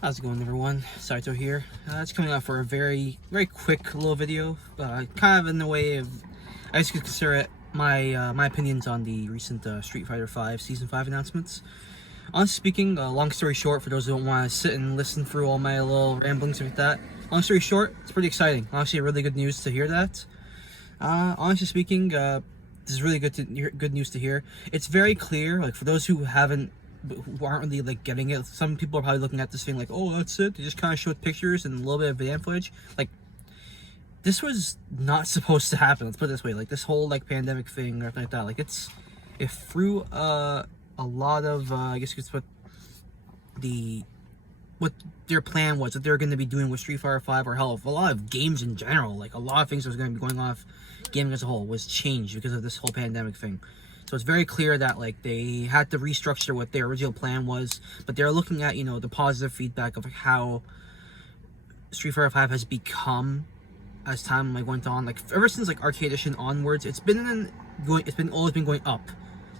How's it going, everyone? Saito here. It's coming out for a very quick little video. Kind of in the way of, I guess you could consider it my opinions on the recent Street Fighter V Season 5 announcements. Honestly speaking, long story short, for those who don't want to sit and listen through all my little ramblings like that, long story short, it's pretty exciting. Honestly, really good news to hear that. Honestly speaking, this is really good news to hear. It's very clear, like for those who aren't really like getting it. Some people are probably looking at this thing like, oh, that's it. They just kind of showed pictures and a little bit of video footage. Like, this was not supposed to happen. Let's put it this way. Like, this whole like pandemic thing or anything like that. Like, it threw a lot of I guess you could put what their plan was, that they're going to be doing with Street Fighter 5, or hell, a lot of games in general. Like, a lot of things that was going to be going off gaming as a whole was changed because of this whole pandemic thing. So it's very clear that like they had to restructure what their original plan was, but they're looking at, you know, the positive feedback of how Street Fighter 5 has become as time like went on. Like ever since like Arcade Edition onwards, it's always been going up.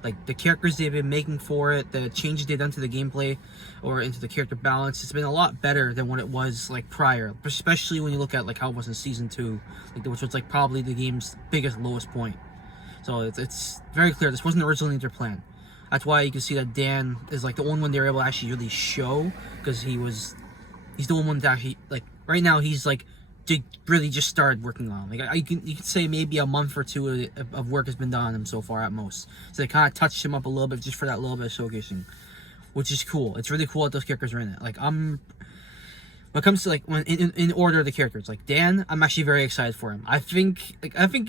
Like the characters they've been making for it, the changes they've done to the gameplay or into the character balance, it's been a lot better than what it was like prior. Especially when you look at like how it was in Season 2, like which was like probably the game's biggest lowest point. So it's very clear this wasn't originally their plan. That's why you can see that Dan is like the only one they were able to actually really show, because he's the only one that actually, like right now he's like really just started working on. Like you can say maybe a month or two of work has been done on him so far at most. So they kind of touched him up a little bit just for that little bit of showcasing, which is cool. It's really cool that those characters are in it. Like when it comes to like when in order of the characters, like Dan, I'm actually very excited for him. I think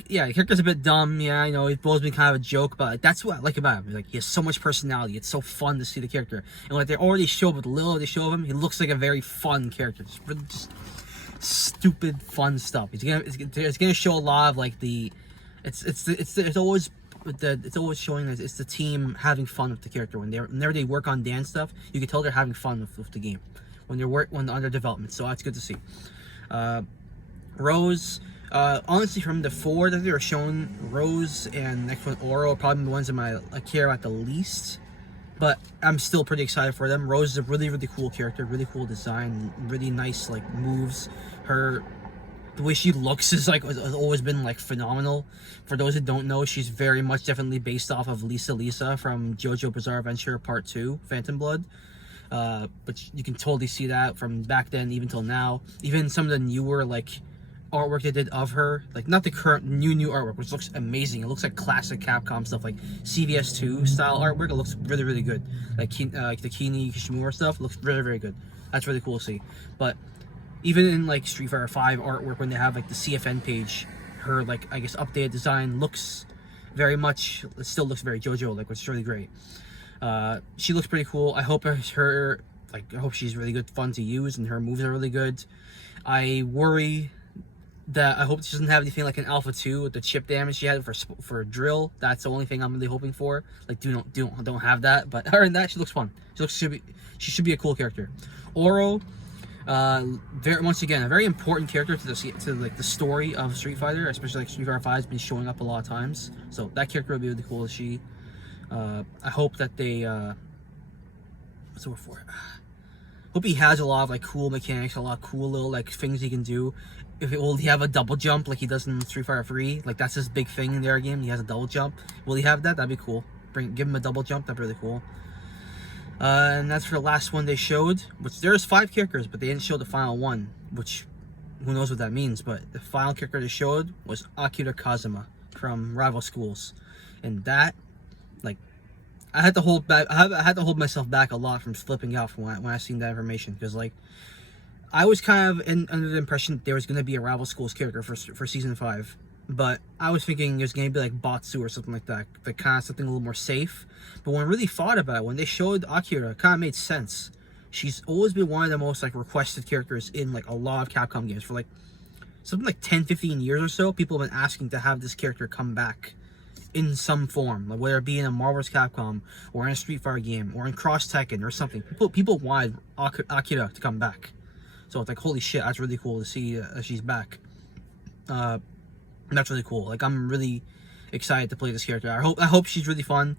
yeah, the character's a bit dumb. Yeah, you know, he's always been kind of a joke, but like, that's what I like about him. Like he has so much personality. It's so fun to see the character, and like they already showed with the little they show of him, he looks like a very fun character. Just stupid fun stuff. It's gonna show a lot of like it's always showing that it's the team having fun with the character. Whenever they work on Dan stuff, you can tell they're having fun with the game when they're under development. So that's good to see. Rose, honestly, from the four that they were showing, Rose and next one Oro are probably the ones that I care about the least. But I'm still pretty excited for them. Rose is a really cool character, really cool design, really nice like moves. The way she looks is like has always been like phenomenal. For those who don't know, she's very much definitely based off of Lisa from JoJo Bizarre Adventure Part 2, Phantom Blood. But you can totally see that from back then even till now. Even some of the newer like artwork they did of her, like not the current new artwork, which looks amazing. It looks like classic Capcom stuff, like CVS2 style artwork. It looks really good. Like the Kini Kishimura stuff looks very good. That's really cool to see. But even in like Street Fighter 5 artwork, when they have like the CFN page, her like I guess updated design looks very much, it still looks very JoJo like, which is really great. She looks pretty cool. I hope she's really good fun to use and her moves are really good. I worry that I hope she doesn't have anything like an Alpha 2 with the chip damage she had for Drill. That's the only thing I'm really hoping for. Like don't have that. But other than that, she looks fun. She should be a cool character. Oro, once again, a very important character to like the story of Street Fighter, especially like Street Fighter 5 has been showing up a lot of times. So that character will be really cool to see. I hope that they what's the word for it? Hope he has a lot of like cool mechanics, a lot of cool little like things he can do. Will he have a double jump like he does in Street Fighter 3? Like that's his big thing in their game. He has a double jump. Will he have that? That'd be cool. Give him a double jump. That'd be really cool. And that's for the last one they showed, which there's 5 characters, but they didn't show the final one, which who knows what that means. But the final character they showed was Akira Kazuma from Rival Schools, and that, like, I had to hold back. I had to hold myself back a lot from flipping out when I seen that information, because like I was kind of under the impression that there was going to be a Rival Schools character for Season 5, but I was thinking it was going to be like Batsu or something like that, like kind of something a little more safe. But when I really thought about it, when they showed Akira, it kind of made sense. She's always been one of the most like requested characters in like a lot of Capcom games for like something like 10-15 years or so. People have been asking to have this character come back in some form, like whether it be in a Marvel vs. Capcom or in a Street Fighter game or in Cross Tekken or something. People wanted Akira to come back. So it's like, holy shit, that's really cool to see she's back. That's really cool. Like, I'm really excited to play this character. I hope she's really fun.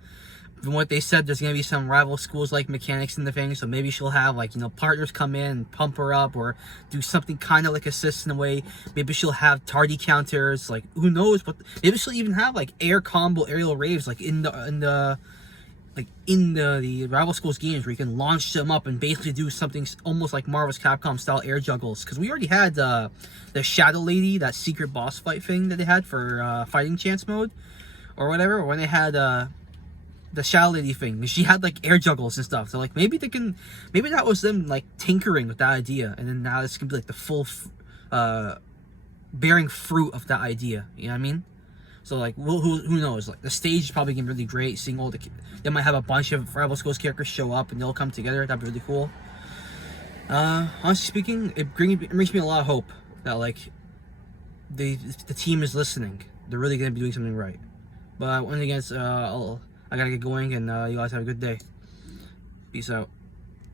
from what they said, there's gonna be some rival schools like mechanics in the thing, so maybe she'll have like, you know, partners come in and pump her up or do something kind of like assist in a way. Maybe she'll have tardy counters, like who knows, but maybe she'll even have like air combo aerial raves like in the rival schools games where you can launch them up and basically do something almost like Marvel's Capcom style air juggles, because we already had the Shadow Lady, that secret boss fight thing that they had for fighting chance mode or whatever, when they had the Shadow Lady thing. She had like air juggles and stuff. So like maybe that was them like tinkering with that idea, and then now it's gonna be like the full bearing fruit of that idea. You know what I mean? So like who knows? Like the stage is probably gonna be really great. Seeing all they might have a bunch of Rival Schools characters show up and they'll come together. That'd be really cool. Honestly speaking, it brings me a lot of hope that like the team is listening. They're really gonna be doing something right. But once again, I gotta get going, and you guys have a good day. Peace out.